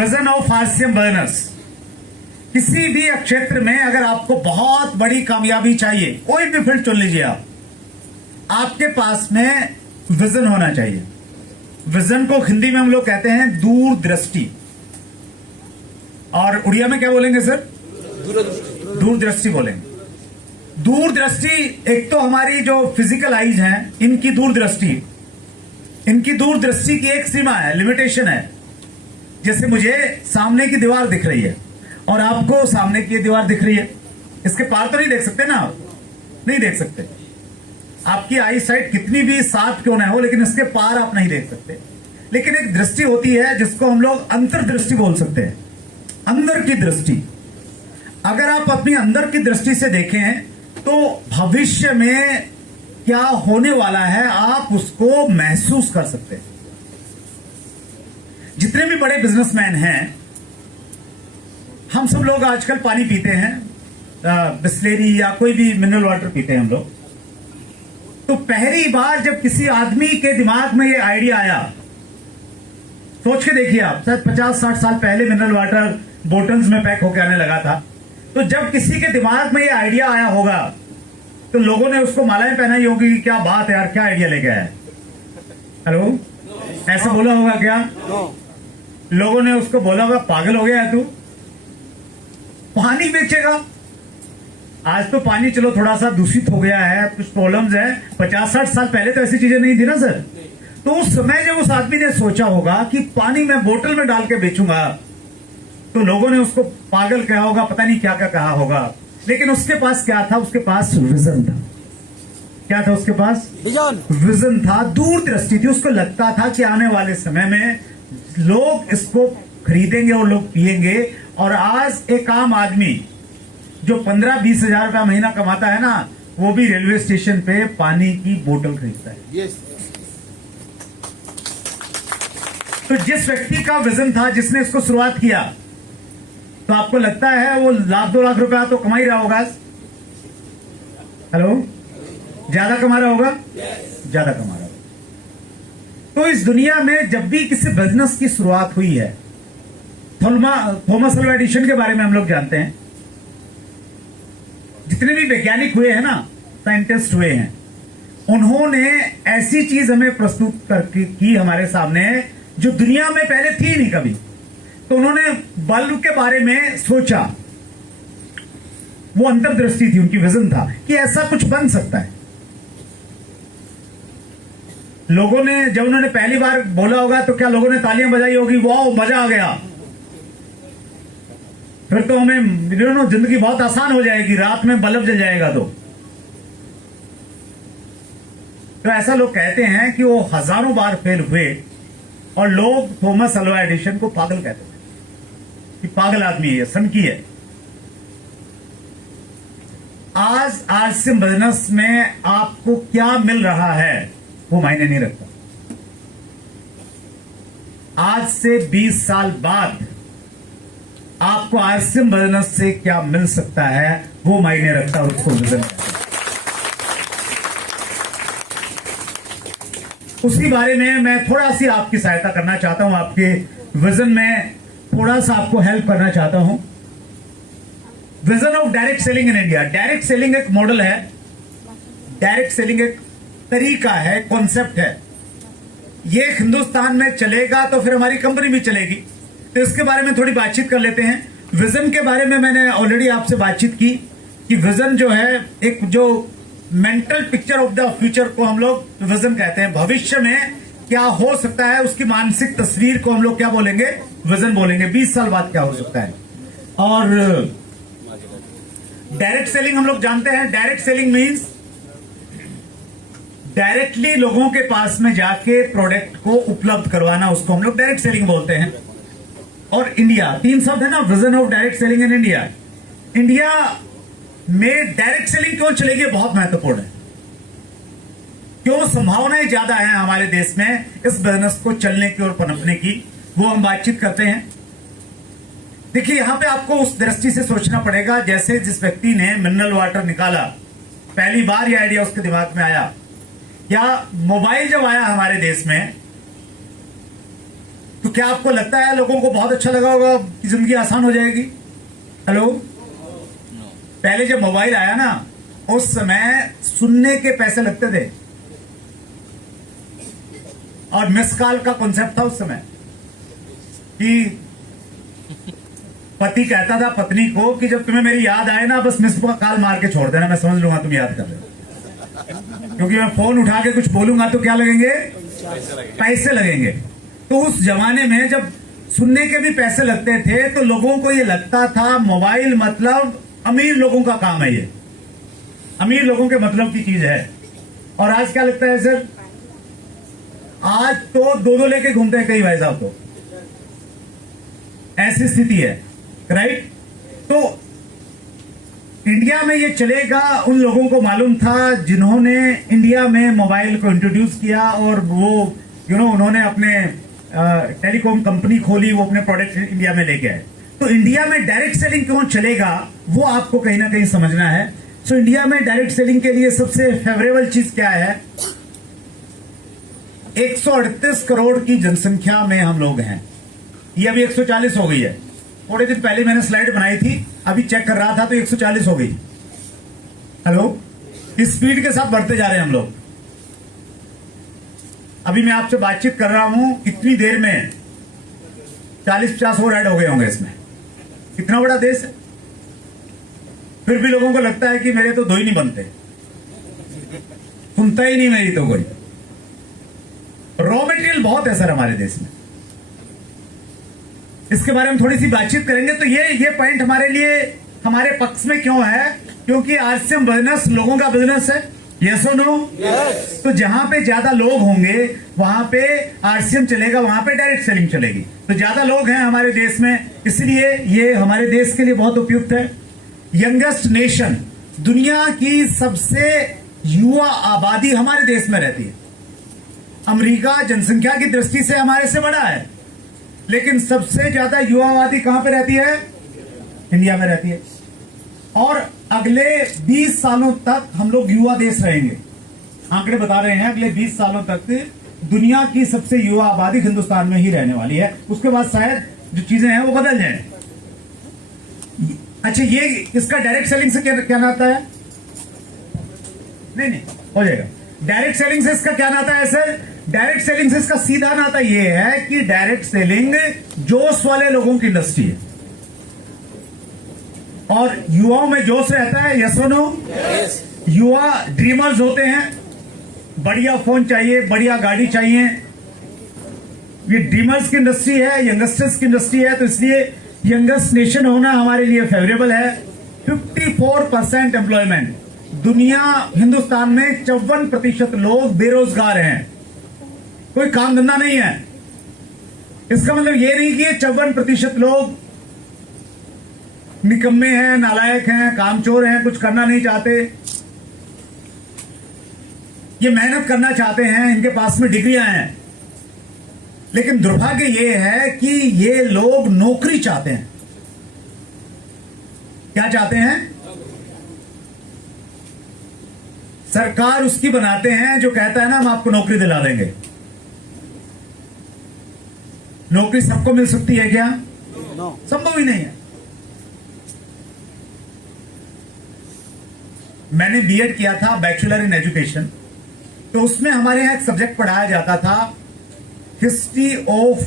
Vision of RCM Berners. किसी भी क्षेत्र में अगर आपको बहुत बड़ी कामयाबी चाहिए, कोई भी फील्ड चुन लीजिए आप, आपके पास में विजन होना चाहिए। विजन को हिंदी में हम लोग कहते हैं दूरदृष्टि, और उड़िया में क्या बोलेंगे सर? दूरदृष्टि बोलेंगे। दूरदृष्टि, एक तो हमारी जो फिजिकल आईज हैं, इनकी दूरदृष्टि, इनकी दूरदृष्टि की एक सीमा है, लिमिटेशन है। जैसे मुझे सामने की दीवार दिख रही है और आपको सामने की दीवार दिख रही है, इसके पार तो नहीं देख सकते ना आप, नहीं देख सकते। आपकी आई साइट कितनी भी साफ क्यों ना हो, लेकिन इसके पार आप नहीं देख सकते। लेकिन एक दृष्टि होती है जिसको हम लोग अंतर्दृष्टि बोल सकते हैं, अंदर की दृष्टि। अगर आप अपनी अंदर की दृष्टि से देखें तो भविष्य में क्या होने वाला है आप उसको महसूस कर सकते हैं। जितने भी बड़े बिजनेसमैन हैं, हम सब लोग आजकल पानी पीते हैं, बिस्लेरी या कोई भी मिनरल वाटर पीते हैं हम लोग। तो पहली बार जब किसी आदमी के दिमाग में ये आइडिया आया, सोच के देखिए आप, शायद 50-60 साल पहले मिनरल वाटर बोटल्स में पैक होकर आने लगा था। तो जब किसी के दिमाग में ये आइडिया आया होगा तो लोगों ने उसको मालाएं पहनाई होगी कि क्या बात है यार, क्या आइडिया लेके आया। हेलो, ऐसा बोला होगा क्या? लोगों ने उसको बोला होगा पागल हो गया है तू, पानी बेचेगा। आज तो पानी चलो थोड़ा सा दूषित हो गया है, कुछ प्रॉब्लम्स है, 50-60 साल पहले तो ऐसी चीजें नहीं थी ना सर। तो उस समय जब उस आदमी ने सोचा होगा कि पानी मैं बोतल में डाल के बेचूंगा, तो लोगों ने उसको पागल कहा होगा, पता नहीं क्या क्या कहा होगा। लेकिन उसके पास क्या था? उसके पास विजन था। क्या था उसके पास? विजन था, दूरदृष्टि थी। उसको लगता था कि आने वाले समय में लोग इसको खरीदेंगे और लोग पिएंगे। और आज एक आम आदमी जो 15-20 हजार रुपया महीना कमाता है ना, वो भी रेलवे स्टेशन पे पानी की बोतल खरीदता है। तो जिस व्यक्ति का विजन था, जिसने इसको शुरुआत किया, तो आपको लगता है वो 1-2 लाख रुपया तो कमा ही रहा होगा। हेलो, ज्यादा कमा रहा होगा? ज्यादा कमा रहा होगा। तो इस दुनिया में जब भी किसी बिजनेस की शुरुआत हुई है, थॉमस अल्वा एडिसन के बारे में हम लोग जानते हैं। जितने भी वैज्ञानिक हुए हैं ना, साइंटिस्ट हुए हैं, उन्होंने ऐसी चीज हमें प्रस्तुत करके की हमारे सामने जो दुनिया में पहले थी नहीं कभी। तो उन्होंने बल्ब के बारे में सोचा, वो अंतर्दृष्टि थी, उनकी विजन था कि ऐसा कुछ बन सकता है। लोगों ने जब उन्होंने पहली बार बोला होगा तो क्या लोगों ने तालियां बजाई होगी, वाह मजा आ गया, फिर तो हमें जिंदगी बहुत आसान हो जाएगी, रात में बल्ब जल जाएगा। तो ऐसा लोग कहते हैं कि वो हजारों बार फेल हुए और लोग थॉमस अल्वा एडिसन को पागल कहते थे कि पागल आदमी है, सनकी है। आज आरसीएम बिजनेस में आपको क्या मिल रहा है वो मायने नहीं रखता। आज से 20 साल बाद आपको आरसीएम बिजनेस से क्या मिल सकता है वो मायने रखता है, उसको विजन कहते हैं। उसी बारे में मैं थोड़ा सी आपकी सहायता करना चाहता हूं, आपके विजन में थोड़ा सा आपको हेल्प करना चाहता हूं। Vision of direct selling in India. Direct selling एक मॉडल है, डायरेक्ट सेलिंग एक तरीका है, कॉन्सेप्ट है। ये हिंदुस्तान में चलेगा तो फिर हमारी कंपनी भी चलेगी। तो इसके बारे में थोड़ी बातचीत कर लेते हैं। विजन के बारे में मैंने ऑलरेडी आपसे बातचीत की कि विजन जो है एक जो mental picture of the future को हम लोग विजन कहते हैं। भविष्य में क्या हो सकता है उसकी मानसिक तस्वीर को हम लोग क्या बोलेंगे? विजन बोलेंगे। 20 साल बाद क्या हो सकता है। और डायरेक्ट सेलिंग हम लोग जानते हैं। डायरेक्ट सेलिंग मींस डायरेक्टली लोगों के पास में जाके प्रोडक्ट को उपलब्ध करवाना, उसको हम लोग डायरेक्ट सेलिंग बोलते हैं। और इंडिया, 3 शब्द है ना, vision of direct selling in India. India में डायरेक्ट सेलिंग क्यों चलेगी, बहुत महत्वपूर्ण है। क्यों संभावनाएं ज्यादा है हमारे देश में इस बिजनेस को चलने की और पनपने की, वो हम बातचीत करते हैं। देखिए, यहां पे आपको उस दृष्टि से सोचना पड़ेगा, जैसे जिस व्यक्ति ने मिनरल वाटर निकाला, पहली बार यह आइडिया उसके दिमाग में आया, या मोबाइल जब आया हमारे देश में, तो तो क्या आपको लगता है लोगों को बहुत अच्छा लगा होगा कि जिंदगी आसान हो जाएगी? हेलो, पहले जब मोबाइल आया ना, उस समय सुनने के पैसे लगते थे और मिस कॉल का कॉन्सेप्ट था उस समय कि पति कहता था पत्नी को कि जब तुम्हें मेरी याद आए ना, बस मिस कॉल मार के छोड़ देना, मैं समझ लूंगा तुम याद कर रहे हो। क्योंकि मैं फोन उठा के कुछ बोलूंगा तो क्या लगेंगे? पैसे लगेंगे। तो उस जमाने में जब सुनने के भी पैसे लगते थे तो लोगों को ये लगता था मोबाइल मतलब अमीर लोगों का काम है, ये अमीर लोगों के मतलब की चीज है। और आज क्या लगता है सर? आज तो दो लेके घूमते हैं कई भाई साहब, तो ऐसी स्थिति है, राइट? तो इंडिया में ये चलेगा उन लोगों को मालूम था जिन्होंने इंडिया में मोबाइल को इंट्रोड्यूस किया और वो उन्होंने अपने टेलीकॉम कंपनी खोली, वो अपने प्रोडक्ट इंडिया में लेके आए। तो इंडिया में डायरेक्ट सेलिंग क्यों चलेगा वो आपको कहीं ना कहीं समझना है। सो इंडिया में डायरेक्ट सेलिंग के लिए सबसे फेवरेबल चीज क्या है? 138 करोड़ की जनसंख्या में हम लोग हैं। ये अभी 140 हो गई है। थोड़े दिन पहले मैंने स्लाइड बनाई थी, अभी चेक कर रहा था तो 140 हो गई। हेलो, इस स्पीड के साथ बढ़ते जा रहे हैं हम लोग। अभी मैं आपसे बातचीत कर रहा हूं, इतनी देर में 40-50 और ऐड हो गए होंगे इसमें। कितना बड़ा देश है, फिर भी लोगों को लगता है कि मेरे तो दो ही नहीं बनते, सुनता ही नहीं मेरी तो कोई। रॉ मटेरियल बहुत है सर हमारे देश में, इसके बारे में थोड़ी सी बातचीत करेंगे। तो ये पॉइंट हमारे लिए हमारे पक्ष में क्यों है? क्योंकि आरसीएम बिजनेस लोगों का बिजनेस है। यस और नो? तो जहां पे ज्यादा लोग होंगे वहां पे आरसीएम चलेगा, वहां पे डायरेक्ट सेलिंग चलेगी। तो ज्यादा लोग हैं हमारे देश में, इसलिए ये हमारे देश के लिए बहुत उपयुक्त है। यंगेस्ट नेशन, दुनिया की सबसे युवा आबादी हमारे देश में रहती है। अमेरिका जनसंख्या की दृष्टि से हमारे से बड़ा है, लेकिन सबसे ज्यादा युवा आबादी कहां पे रहती है? इंडिया में रहती है। और अगले 20 सालों तक हम लोग युवा देश रहेंगे। आंकड़े बता रहे हैं अगले 20 सालों तक दुनिया की सबसे युवा आबादी हिंदुस्तान में ही रहने वाली है। उसके बाद शायद जो चीजें हैं वो बदल जाए। अच्छा, ये इसका डायरेक्ट सेलिंग से क्या नाता है? नहीं हो जाएगा। डायरेक्ट सेलिंग से इसका क्या नाता है सर? डायरेक्ट सेलिंग से इसका सीधा नाता यह है कि डायरेक्ट सेलिंग जोश वाले लोगों की इंडस्ट्री है और युवाओं में जोश रहता है। यस और नो? युवा ड्रीमर्स होते हैं, बढ़िया फोन चाहिए, बढ़िया गाड़ी चाहिए। ये ड्रीमर्स की इंडस्ट्री है, यंगस्टर्स की इंडस्ट्री है। तो इसलिए यंगेस्ट नेशन होना हमारे लिए फेवरेबल है। 54% एम्प्लॉयमेंट, दुनिया हिंदुस्तान में 54% लोग बेरोजगार हैं, कोई काम धंधा नहीं है। इसका मतलब ये नहीं कि ये 54% लोग निकम्मे हैं, नालायक हैं, कामचोर हैं, कुछ करना नहीं चाहते। ये मेहनत करना चाहते हैं, इनके पास में डिग्रियां हैं, लेकिन दुर्भाग्य ये है कि ये लोग नौकरी चाहते हैं। क्या चाहते हैं? सरकार उसकी बनाते हैं जो कहता है ना हम आपको नौकरी दिला देंगे। नौकरी सबको मिल सकती है क्या? संभव ही नहीं है। मैंने बीएड किया था, बैचलर इन एजुकेशन, तो उसमें हमारे यहां एक सब्जेक्ट पढ़ाया जाता था हिस्ट्री ऑफ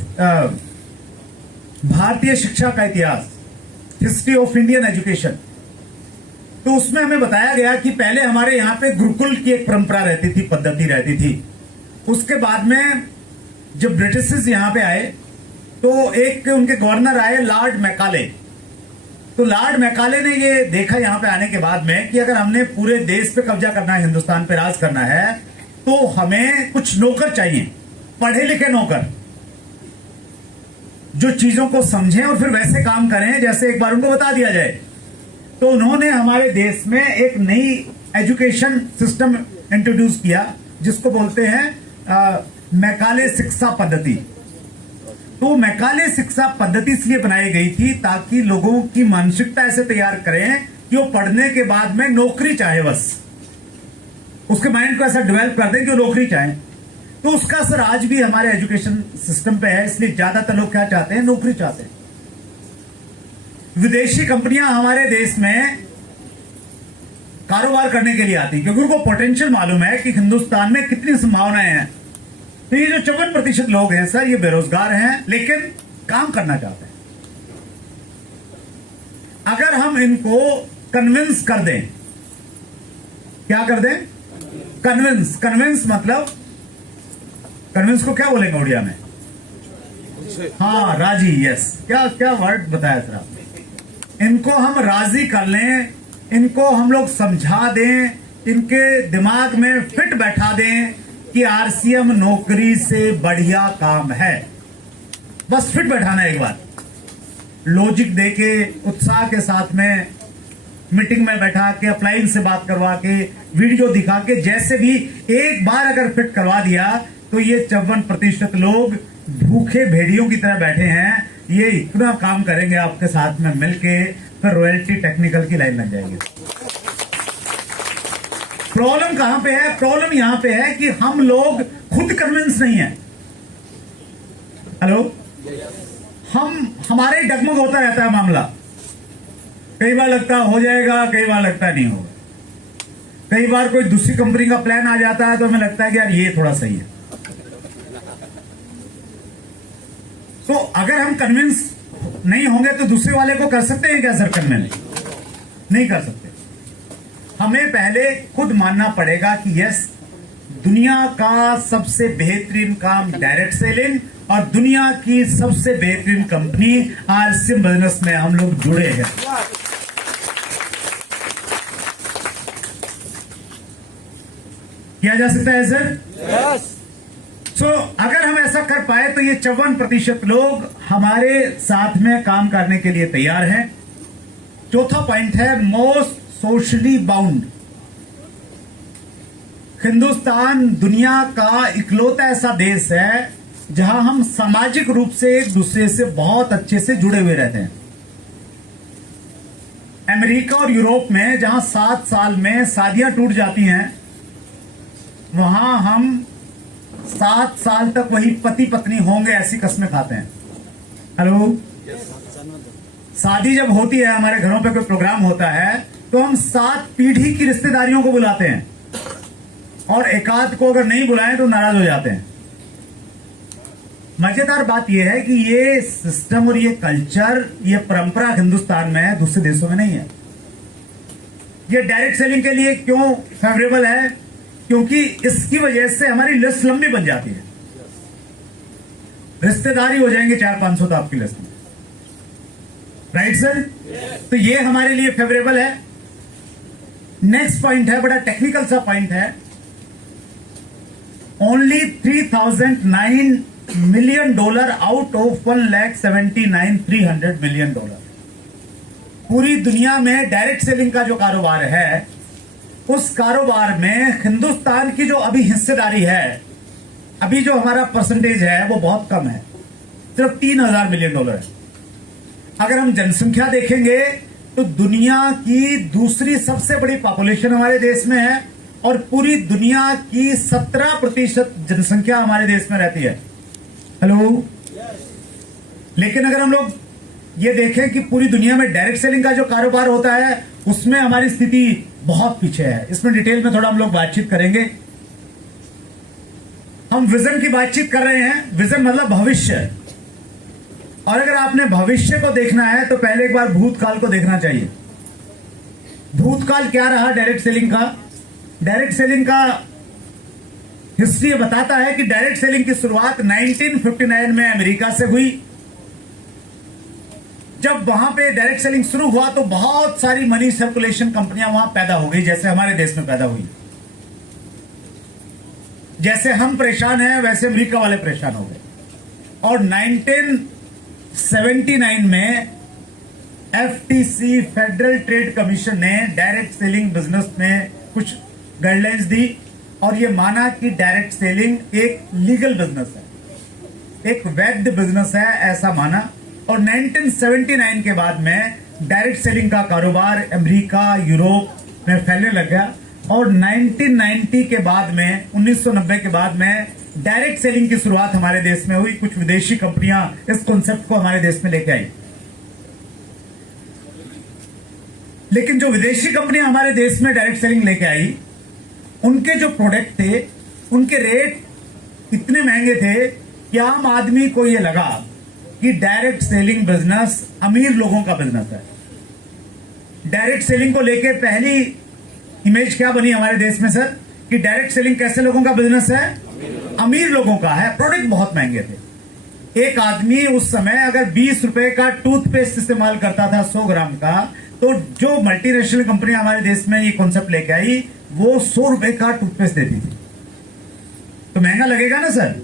भारतीय शिक्षा का इतिहास, हिस्ट्री ऑफ इंडियन एजुकेशन। तो उसमें हमें बताया गया कि पहले हमारे यहां पे गुरुकुल की एक परंपरा रहती थी, पद्धति रहती थी। उसके बाद में जब ब्रिटिशर्स यहां पे आए तो एक उनके गवर्नर आए लॉर्ड मैकाले। तो लॉर्ड मैकाले ने ये देखा यहां पे आने के बाद में कि अगर हमने पूरे देश पे कब्जा करना है, हिंदुस्तान पे राज करना है, तो हमें कुछ नौकर चाहिए, पढ़े लिखे नौकर, जो चीजों को समझें और फिर वैसे काम करें जैसे एक बार उनको बता दिया जाए। तो उन्होंने हमारे देश में एक नई एजुकेशन सिस्टम इंट्रोड्यूस किया जिसको बोलते हैं मैकाले शिक्षा पद्धति। तो मैकाले शिक्षा पद्धति इसलिए बनाई गई थी ताकि लोगों की मानसिकता ऐसे तैयार करें कि वो पढ़ने के बाद में नौकरी चाहे, बस उसके माइंड को ऐसा डेवलप कर दें कि वो नौकरी चाहे। तो उसका असर आज भी हमारे एजुकेशन सिस्टम पे है। इसलिए ज्यादातर लोग क्या चाहते हैं, नौकरी चाहते हैं। विदेशी कंपनियां हमारे देश में कारोबार करने के लिए आती है क्योंकि उनको पोटेंशियल मालूम है कि हिंदुस्तान में कितनी संभावनाएं हैं। तो ये जो 54% लोग हैं सर, ये बेरोजगार हैं लेकिन काम करना चाहते हैं। अगर हम इनको कन्विंस कर दें, क्या कर दें, कन्विंस मतलब, कन्विंस को क्या बोलेंगे उड़िया में? हाँ, राजी। यस, क्या क्या वर्ड बताया सर आपने। इनको हम राजी कर लें, इनको हम लोग समझा दें, इनके दिमाग में फिट बैठा दें कि आरसीएम नौकरी से बढ़िया काम है। बस फिट बैठाना है, एक बार लॉजिक देके, उत्साह के साथ में मीटिंग में बैठा के, अपलाइन से बात करवा के, वीडियो दिखा के, जैसे भी एक बार अगर फिट करवा दिया तो ये 54% लोग भूखे भेड़ियों की तरह बैठे हैं। ये इतना काम करेंगे आपके साथ में मिलके, फिर रॉयल्टी टेक्निकल की लाइन लग जाएगी। प्रॉब्लम कहां पे है? प्रॉब्लम यहां पे है कि हम लोग खुद कन्विंस नहीं है। हेलो, हमारे डगमग होता रहता है मामला। कई बार लगता हो जाएगा, कई बार लगता नहीं होगा। कई बार कोई दूसरी कंपनी का प्लान आ जाता है तो हमें लगता है कि यार ये थोड़ा सही है। तो अगर हम कन्विंस नहीं होंगे तो दूसरे वाले को कर सकते हैं क्या सर? कन्विंस नहीं कर सकते। हमें पहले खुद मानना पड़ेगा कि यस, दुनिया का सबसे बेहतरीन काम डायरेक्ट सेलिंग और दुनिया की सबसे बेहतरीन कंपनी आरसीएम बिजनेस में हम लोग जुड़े हैं। किया जा सकता है सर? यस। सो अगर हम ऐसा कर पाए तो ये 54% लोग हमारे साथ में काम करने के लिए तैयार हैं। चौथा पॉइंट है मोस्ट सोशली बाउंड। हिंदुस्तान दुनिया का इकलौता ऐसा देश है जहां हम सामाजिक रूप से एक दूसरे से बहुत अच्छे से जुड़े हुए रहते हैं। अमेरिका और यूरोप में जहां 7 साल में शादियां टूट जाती हैं, वहां हम 7 साल तक वही पति पत्नी होंगे ऐसी कस्में खाते हैं। हेलो, शादी जब होती है, हमारे घरों पे कोई प्रोग्राम होता है तो हम 7 पीढ़ी की रिश्तेदारियों को बुलाते हैं और एकाध को अगर नहीं बुलाएं तो नाराज हो जाते हैं। मजेदार बात यह है कि ये सिस्टम और ये कल्चर, ये परंपरा हिंदुस्तान में है, दूसरे देशों में नहीं है। ये डायरेक्ट सेलिंग के लिए क्यों फेवरेबल है? क्योंकि इसकी वजह से हमारी लिस्ट लंबी बन जाती है। रिश्तेदारी हो जाएंगे 400-500 तो आपकी लिस्ट में, राइट सर? तो ये हमारे लिए फेवरेबल है। नेक्स्ट पॉइंट है, बड़ा टेक्निकल सा पॉइंट है। Only $3,009 million out of $1,79,300 million. पूरी दुनिया में डायरेक्ट सेलिंग का जो कारोबार है, उस कारोबार में हिंदुस्तान की जो अभी हिस्सेदारी है, अभी जो हमारा परसेंटेज है वो बहुत कम है, सिर्फ $3,000 मिलियन है। अगर हम जनसंख्या देखेंगे तो दुनिया की दूसरी सबसे बड़ी पॉपुलेशन हमारे देश में है और पूरी दुनिया की 17% जनसंख्या हमारे देश में रहती है। हेलो, लेकिन अगर हम लोग ये देखें कि पूरी दुनिया में डायरेक्ट सेलिंग का जो कारोबार होता है, उसमें हमारी स्थिति बहुत पीछे है। इसमें डिटेल में थोड़ा हम लोग बातचीत करेंगे। हम विजन की बातचीत कर रहे हैं। विजन मतलब भविष्य, और अगर आपने भविष्य को देखना है तो पहले एक बार भूतकाल को देखना चाहिए। भूतकाल क्या रहा डायरेक्ट सेलिंग का? डायरेक्ट सेलिंग का हिस्ट्री बताता है कि डायरेक्ट सेलिंग की शुरुआत 1959 में अमेरिका से हुई। जब वहां पे डायरेक्ट सेलिंग शुरू हुआ तो बहुत सारी मनी सर्कुलेशन कंपनियां वहां पैदा हो गई, जैसे हमारे देश में पैदा हुई। जैसे हम परेशान हैं वैसे अमेरिका वाले परेशान हो गए। और 1979 में एफटीसी, फेडरल ट्रेड कमीशन ने डायरेक्ट सेलिंग बिजनेस में कुछ गाइडलाइंस दी और यह माना कि डायरेक्ट सेलिंग एक लीगल बिजनेस है, एक वैध बिजनेस है, ऐसा माना। और 1979 के बाद में डायरेक्ट सेलिंग का कारोबार अमेरिका, यूरोप में फैलने लग गया। और 1990 के बाद में, 1990 के बाद में डायरेक्ट सेलिंग की शुरुआत हमारे देश में हुई। कुछ विदेशी कंपनियां इस कॉन्सेप्ट को हमारे देश में लेके आई, लेकिन जो विदेशी कंपनियां हमारे देश में डायरेक्ट सेलिंग लेके आई, उनके जो प्रोडक्ट थे उनके रेट इतने महंगे थे कि आम आदमी को यह लगा कि डायरेक्ट सेलिंग बिजनेस अमीर लोगों का बिजनेस है। डायरेक्ट सेलिंग को लेके पहली इमेज क्या बनी हमारे देश में सर, कि डायरेक्ट सेलिंग कैसे लोगों का बिजनेस है, अमीर लोगों का है। प्रोडक्ट बहुत महंगे थे। एक आदमी उस समय अगर 20 रुपए का टूथपेस्ट इस्तेमाल करता था 100 ग्राम का, तो जो मल्टीनेशनल कंपनी हमारे देश में ये कॉन्सेप्ट लेके आई, वो 100 रुपए का टूथपेस्ट देती थी। तो महंगा लगेगा ना सर,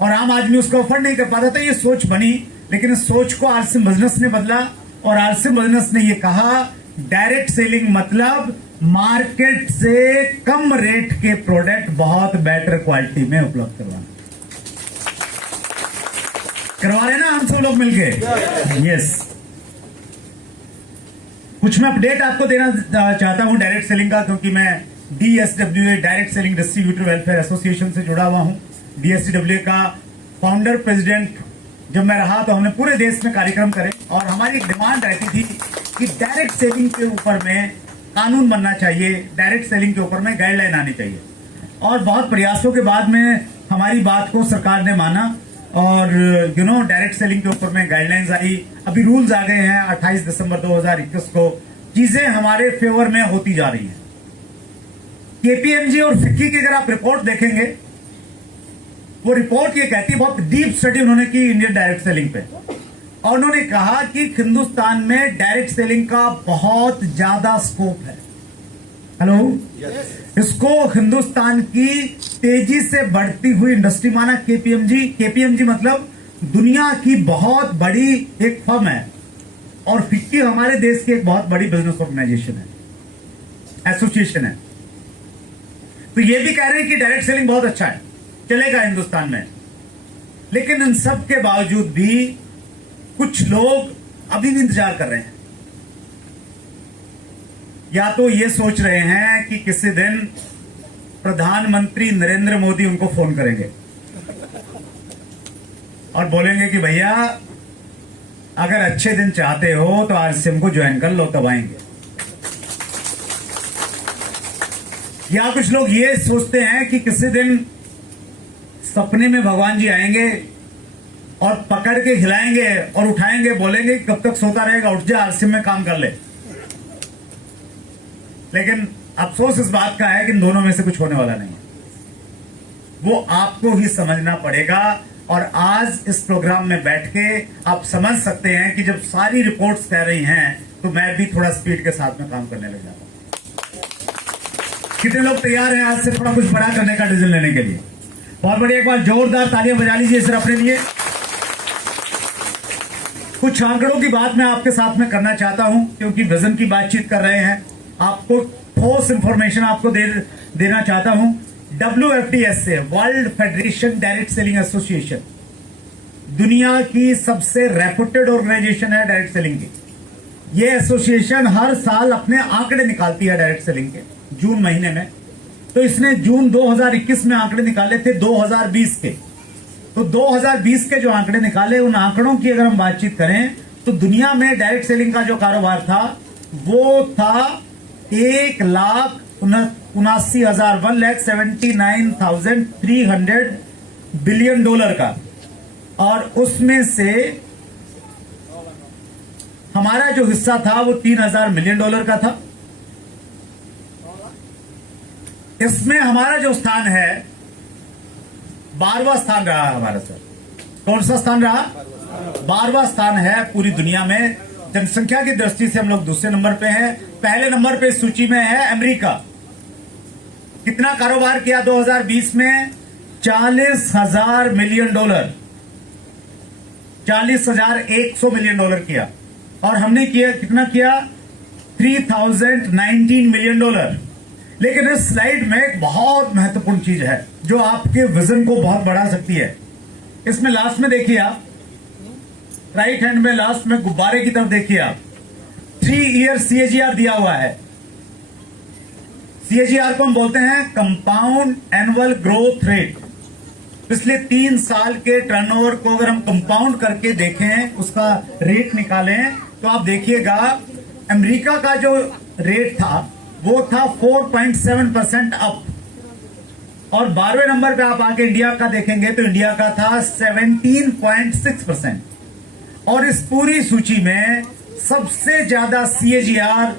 और आम आदमी उसको अफोर्ड नहीं कर पाता था। ये सोच बनी, लेकिन इस सोच को आरसीएम बिजनेस ने बदला, और आरसीएम बिजनेस ने ये कहा डायरेक्ट सेलिंग मतलब मार्केट से कम रेट के प्रोडक्ट बहुत बेटर क्वालिटी में उपलब्ध करवा रहे ना हम सब लोग मिलके। यस, कुछ मैं अपडेट आपको देना चाहता हूं डायरेक्ट सेलिंग का, क्योंकि मैं DSWA direct selling distributor welfare association से जुड़ा हुआ हूं। DSWA का फाउंडर प्रेसिडेंट जब मैं रहा तो हमने पूरे देश में कार्यक्रम करे, और हमारी एक डिमांड रहती थी कि डायरेक्ट सेलिंग के ऊपर में कानून बनना चाहिए, डायरेक्ट सेलिंग के ऊपर में गाइडलाइन आनी चाहिए। और बहुत प्रयासों के बाद में हमारी बात को सरकार ने माना, और डायरेक्ट सेलिंग के ऊपर में गाइडलाइंस आई। अभी रूल्स आ गए हैं 28 दिसंबर 2021 को। चीजें हमारे फेवर में होती जा रही हैं। KPMG और फिक्की की अगर आप रिपोर्ट देखेंगे, वो रिपोर्ट ये कहती है, बहुत डीप स्टडी उन्होंने की इंडियन डायरेक्ट सेलिंग पे, और उन्होंने कहा कि हिंदुस्तान में डायरेक्ट सेलिंग का बहुत ज्यादा स्कोप है। हेलो, इसको हिंदुस्तान की तेजी से बढ़ती हुई इंडस्ट्री माना KPMG मतलब दुनिया की बहुत बड़ी एक फर्म है, और फिक्की हमारे देश की एक बहुत बड़ी बिजनेस ऑर्गेनाइजेशन है, एसोसिएशन है। तो ये भी कह रहे हैं कि डायरेक्ट सेलिंग बहुत अच्छा है, चलेगा हिंदुस्तान में। लेकिन इन सब के बावजूद भी कुछ लोग अभी भी इंतजार कर रहे हैं। या तो ये सोच रहे हैं कि किसी दिन प्रधानमंत्री नरेंद्र मोदी उनको फोन करेंगे और बोलेंगे कि भैया अगर अच्छे दिन चाहते हो तो आरसीएम को ज्वाइन कर लो, तब आएंगे। या कुछ लोग ये सोचते हैं कि किसी दिन सपने में भगवान जी आएंगे और पकड़ के हिलाएंगे और उठाएंगे, बोलेंगे कब तक सोता रहेगा, उठ जा, आरसीएम में काम कर ले। लेकिन अफसोस इस बात का है कि इन दोनों में से कुछ होने वाला नहीं है। वो आपको ही समझना पड़ेगा, और आज इस प्रोग्राम में बैठ के आप समझ सकते हैं कि जब सारी रिपोर्ट्स कह रही हैं तो मैं भी थोड़ा स्पीड के साथ में काम करने लग जाता हूं। कितने लोग तैयार हैं आज से थोड़ा कुछ बड़ा करने का डिसीजन लेने के लिए? बहुत बढ़िया, एक बार जोरदार तालियां बजा लीजिए सर अपने लिए। कुछ आंकड़ों की बात मैं आपके साथ में करना चाहता हूं, क्योंकि विजन की बातचीत कर रहे हैं। आपको ठोस इंफॉर्मेशन आपको देना चाहता हूं। WFDSA, world federation direct selling association, दुनिया की सबसे रेपुटेड ऑर्गेनाइजेशन है डायरेक्ट सेलिंग की। ये एसोसिएशन हर साल अपने आंकड़े निकालती है डायरेक्ट सेलिंग के जून महीने में। तो इसने जून 2021 में आंकड़े निकाले थे 2020 के। तो 2020 के जो आंकड़े निकाले, उन आंकड़ों की अगर हम बातचीत करें तो दुनिया में डायरेक्ट सेलिंग का जो कारोबार था वो था 1,79,300 बिलियन डॉलर का, और उसमें से हमारा जो हिस्सा था वो 3,000 मिलियन डॉलर का था। इसमें हमारा जो स्थान है 12वां स्थान रहा हमारा सर। कौन सा स्थान रहा? 12वां स्थान है पूरी दुनिया में। जनसंख्या की दृष्टि से हम लोग दूसरे नंबर पे हैं। पहले नंबर पे सूची में है अमेरिका। कितना कारोबार किया 2020 में? 40,000 मिलियन डॉलर, 40,100 मिलियन डॉलर किया। और हमने किया कितना किया? 3,019 मिलियन डॉलर। लेकिन इस स्लाइड में एक बहुत महत्वपूर्ण चीज है जो आपके विजन को बहुत बढ़ा सकती है। इसमें लास्ट में देखिए आप, राइट हैंड में लास्ट में गुब्बारे की तरफ देखिए आप, 3 ईयर CAGR दिया हुआ है। CAGR को हम बोलते हैं कंपाउंड एनुअल ग्रोथ रेट। पिछले 3 साल के टर्नओवर को अगर हम कंपाउंड करके देखें, उसका रेट निकालें, तो आप देखिएगा अमेरिका का जो रेट था वो था 4.7% अप, और 12वें नंबर पे आप आके इंडिया का देखेंगे तो इंडिया का था 17.6%। और इस पूरी सूची में सबसे ज्यादा CAGR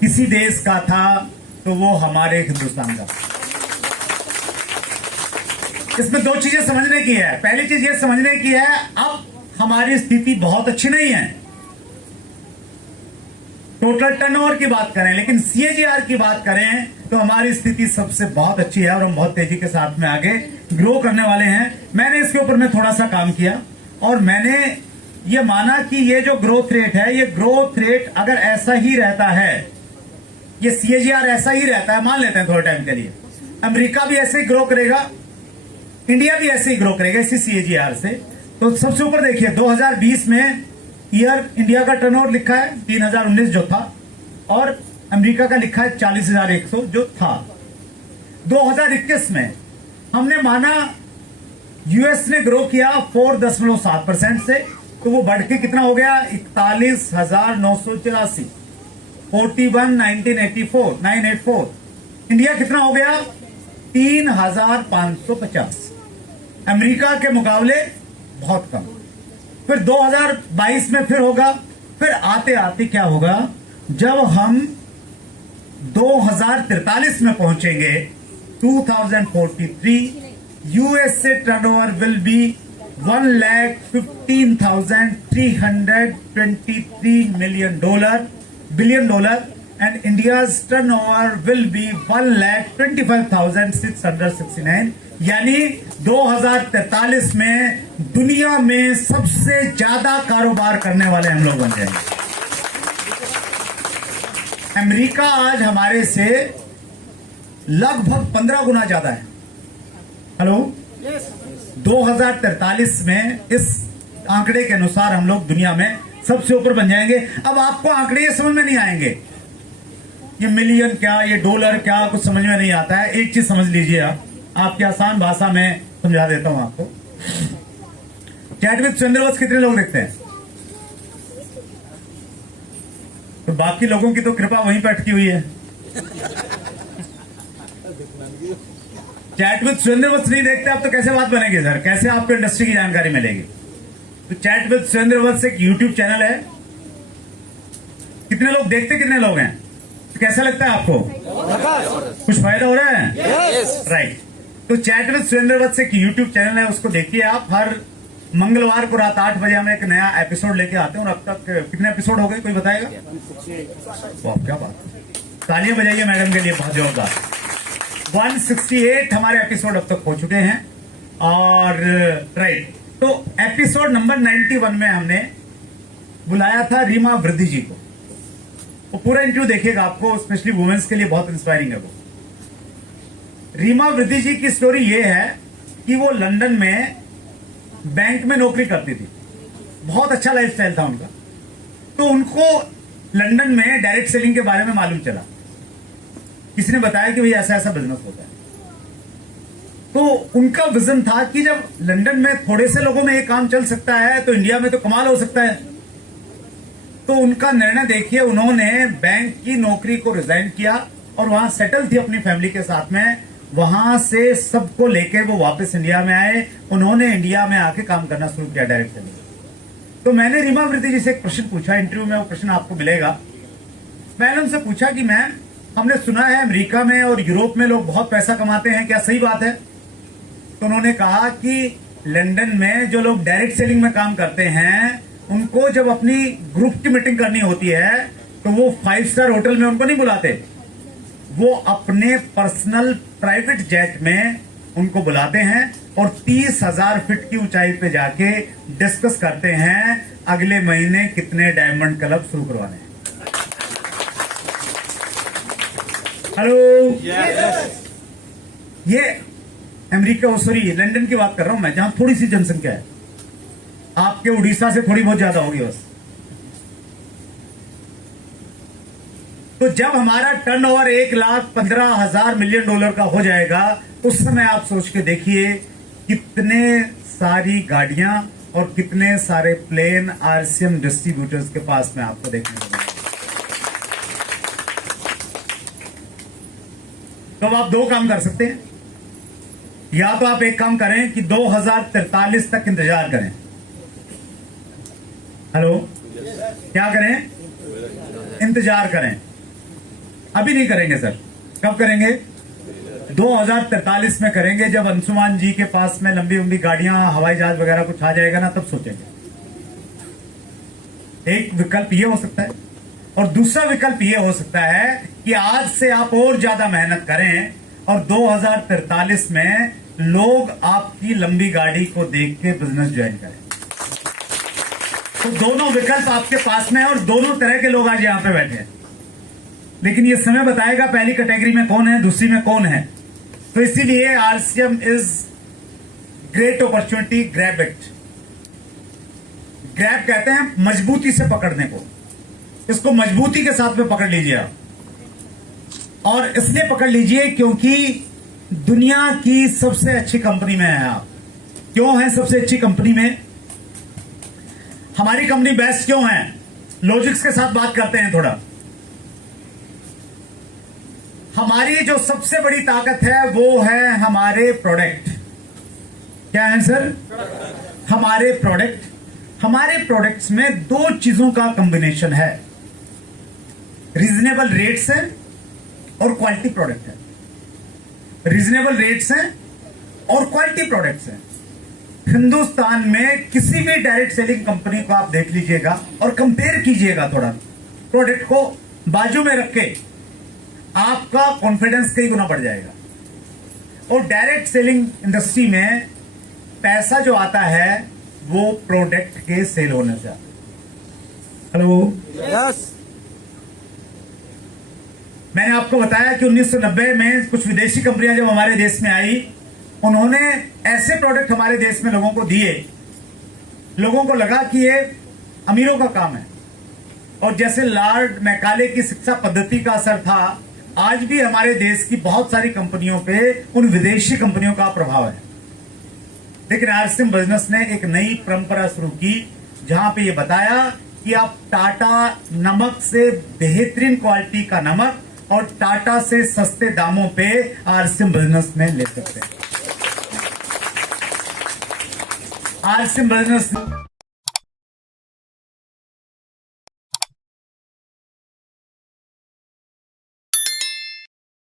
किसी देश का था तो वो हमारे हिंदुस्तान का। इसमें 2 चीजें समझने की है। पहली चीज ये समझने की है, अब हमारी स्थिति बहुत अच्छी नहीं है टोटल टर्नओवर की बात करें, लेकिन CAGR की बात करें तो हमारी स्थिति सबसे बहुत अच्छी है और हम बहुत तेजी के साथ में आगे ग्रो करने वाले हैं। मैंने इसके ऊपर में थोड़ा सा काम किया और मैंने ये माना कि ये जो ग्रोथ रेट है, ये ग्रोथ रेट अगर ऐसा ही रहता है, ये CAGR ऐसा ही रहता है, मान लेते हैं थोड़े टाइम के लिए, अमेरिका भी ऐसे ही ग्रो करेगा, इंडिया भी ऐसे ही ग्रो करेगा इसी CAGR से। तो सबसे ऊपर देखिए 2020 में ईयर इंडिया का टर्नओवर लिखा है 3019 जो था, और अमेरिका का लिखा है 40,100 जो था। 2021 में हमने माना यूएस ने ग्रो किया 4.7% से, तो वो बढ़ के कितना हो गया 41,984, 41,984। इंडिया कितना हो गया 3,550, अमेरिका के मुकाबले बहुत कम। फिर 2022 में फिर होगा, फिर आते आते क्या होगा, जब हम 2043 में पहुंचेंगे 2043, USA turnover will be 1,15,323 billion dollar and India's turnover will be 1,25,669, यानी 2043 में दुनिया में सबसे ज्यादा कारोबार करने वाले हम लोग बन जाएंगे। अमेरिका आज हमारे से लगभग 15 गुना ज्यादा है। हेलो, 2043 में इस आंकड़े के अनुसार हम लोग दुनिया में सबसे ऊपर बन जाएंगे। अब आपको आंकड़े ये समझ में नहीं आएंगे, ये मिलियन क्या, ये डॉलर क्या, कुछ समझ में नहीं आता है। एक चीज समझ लीजिए, आप आपकी आसान भाषा में समझा देता हूं आपको। चैट विद सुरेंद्र वत्स कितने लोग देखते हैं? तो बाकी लोगों की तो कृपा वहीं पे अटकी हुई है। चैट विद सुरेंद्र वत्स नहीं देखते आप तो कैसे बात बनेगी सर, कैसे आपको इंडस्ट्री की जानकारी मिलेगी? तो चैट विद सुरेंद्र वत्स एक यूट्यूब चैनल है, कितने लोग देखते, कितने लोग हैं? तो कैसा लगता है आपको? कुछ फायदा हो रहा है? राइट। तो चैट विद सुरेंद्र वत्स एक यूट्यूब चैनल है, उसको देखिए आप। हर मंगलवार को रात 8 बजे हम एक नया एपिसोड लेके आते हैं, और अब तक कितने एपिसोड हो गए कोई बताएगा? वाह क्या बात, तालियां बजाइए मैडम के लिए, बहुत जोरदार। 168 हमारे एपिसोड अब तक हो चुके हैं। और राइट, तो एपिसोड नंबर 91 में हमने बुलाया था रीमा वृद्धि जी को। वो पूरा इंटरव्यू देखिएगा, आपको स्पेशली वुमेन्स के लिए बहुत इंस्पायरिंग है वो। रीमा वृद्धि जी की स्टोरी ये है कि वो लंदन में बैंक में नौकरी करती थी, बहुत अच्छा लाइफस्टाइल था उनका। तो उनको लंदन में डायरेक्ट सेलिंग के बारे में मालूम चला, किसी ने बताया कि भाई ऐसा ऐसा बिजनेस होता है। तो उनका विजन था कि जब लंदन में थोड़े से लोगों में ये काम चल सकता है तो इंडिया में तो कमाल हो सकता है। तो उनका निर्णय देखिए, उन्होंने बैंक की नौकरी को रिजाइन किया और वहां सेटल थी अपनी फैमिली के साथ में। वहां से सबको लेके वो वापस इंडिया में आए, उन्होंने इंडिया में आके काम करना शुरू किया डायरेक्ट सेलिंग। तो मैंने रीमा वृद्धि जी से एक प्रश्न पूछा, इंटरव्यू में वो प्रश्न आपको मिलेगा। मैंने उनसे पूछा कि मैम, हमने सुना है अमेरिका में और यूरोप में लोग बहुत पैसा कमाते हैं, क्या सही बात है? तो उन्होंने कहा कि लंदन में जो लोग डायरेक्ट सेलिंग में काम करते हैं, उनको जब अपनी ग्रुप की मीटिंग करनी होती है तो वो 5 स्टार होटल में उनको नहीं बुलाते, वो अपने पर्सनल प्राइवेट जेट में उनको बुलाते हैं और 30,000 फीट की ऊंचाई पे जाके डिस्कस करते हैं अगले महीने कितने डायमंड क्लब शुरू करवाने हैं। हेलो, ये अमेरिका, सॉरी लंदन की बात कर रहा हूं मैं, जहां थोड़ी सी जनसंख्या है, आपके उड़ीसा से थोड़ी बहुत ज्यादा होगी बस। तो जब हमारा टर्नओवर $1,15,000 मिलियन का हो जाएगा, उस समय आप सोच के देखिए कितने सारी गाड़ियां और कितने सारे प्लेन आरसीएम डिस्ट्रीब्यूटर्स के पास में आपको देखने को मिलेंगे। तो अब आप दो काम कर सकते हैं, या तो आप एक काम करें कि 2043 तक इंतजार करें। हेलो, क्या करें? इंतजार करें। अभी नहीं करेंगे सर, कब करेंगे? 2043 में करेंगे, जब अंशुमान जी के पास में लंबी लंबी गाड़ियां, हवाई जहाज वगैरह कुछ आ जाएगा ना, तब सोचेंगे। एक विकल्प ये हो सकता है, और दूसरा विकल्प ये हो सकता है कि आज से आप और ज्यादा मेहनत करें और 2043 में लोग आपकी लंबी गाड़ी को देख के बिजनेस ज्वाइन करें। तो दोनों विकल्प आपके पास में है और दोनों तरह के लोग आज यहां पे बैठे हैं, लेकिन ये समय बताएगा पहली कैटेगरी में कौन है, दूसरी में कौन है। तो इसीलिए RCM is great opportunity, grab it. Grab कहते हैं मजबूती से पकड़ने को, इसको मजबूती के साथ में पकड़ लीजिए आप। और इसलिए पकड़ लीजिए क्योंकि दुनिया की सबसे अच्छी कंपनी में है आप। क्यों है सबसे अच्छी कंपनी में? हमारी कंपनी बेस्ट क्यों है? लॉजिक्स के साथ बात करते हैं थोड़ा। हमारी जो सबसे बड़ी ताकत है वो है हमारे प्रोडक्ट। क्या है सर? हमारे प्रोडक्ट। हमारे प्रोडक्ट्स में दो चीजों का कॉम्बिनेशन है, रीजनेबल रेट्स है और क्वालिटी प्रोडक्ट है। रीजनेबल रेट्स हैं और क्वालिटी प्रोडक्ट्स हैं। हिंदुस्तान में किसी भी डायरेक्ट सेलिंग कंपनी को आप देख लीजिएगा और कंपेयर कीजिएगा थोड़ा, प्रोडक्ट को बाजू में रख के आपका कॉन्फिडेंस कई गुना बढ़ जाएगा। और डायरेक्ट सेलिंग इंडस्ट्री में पैसा जो आता है वो प्रोडक्ट के सेल होने से आता है। Hello, yes. मैंने आपको बताया कि 1990 में कुछ विदेशी कंपनियां जब हमारे देश में आई, उन्होंने ऐसे प्रोडक्ट हमारे देश में लोगों को दिए, लोगों को लगा कि ये अमीरों का काम है। और जैसे लॉर्ड मैकाले की शिक्षा पद्धति का असर था, आज भी हमारे देश की बहुत सारी कंपनियों पे उन विदेशी कंपनियों का प्रभाव है। लेकिन आरसीएम बिजनेस ने एक नई परंपरा शुरू की, जहां पे ये बताया कि आप टाटा नमक से बेहतरीन क्वालिटी का नमक और टाटा से सस्ते दामों पे आरसीएम बिजनेस में ले सकते हैं। RCM business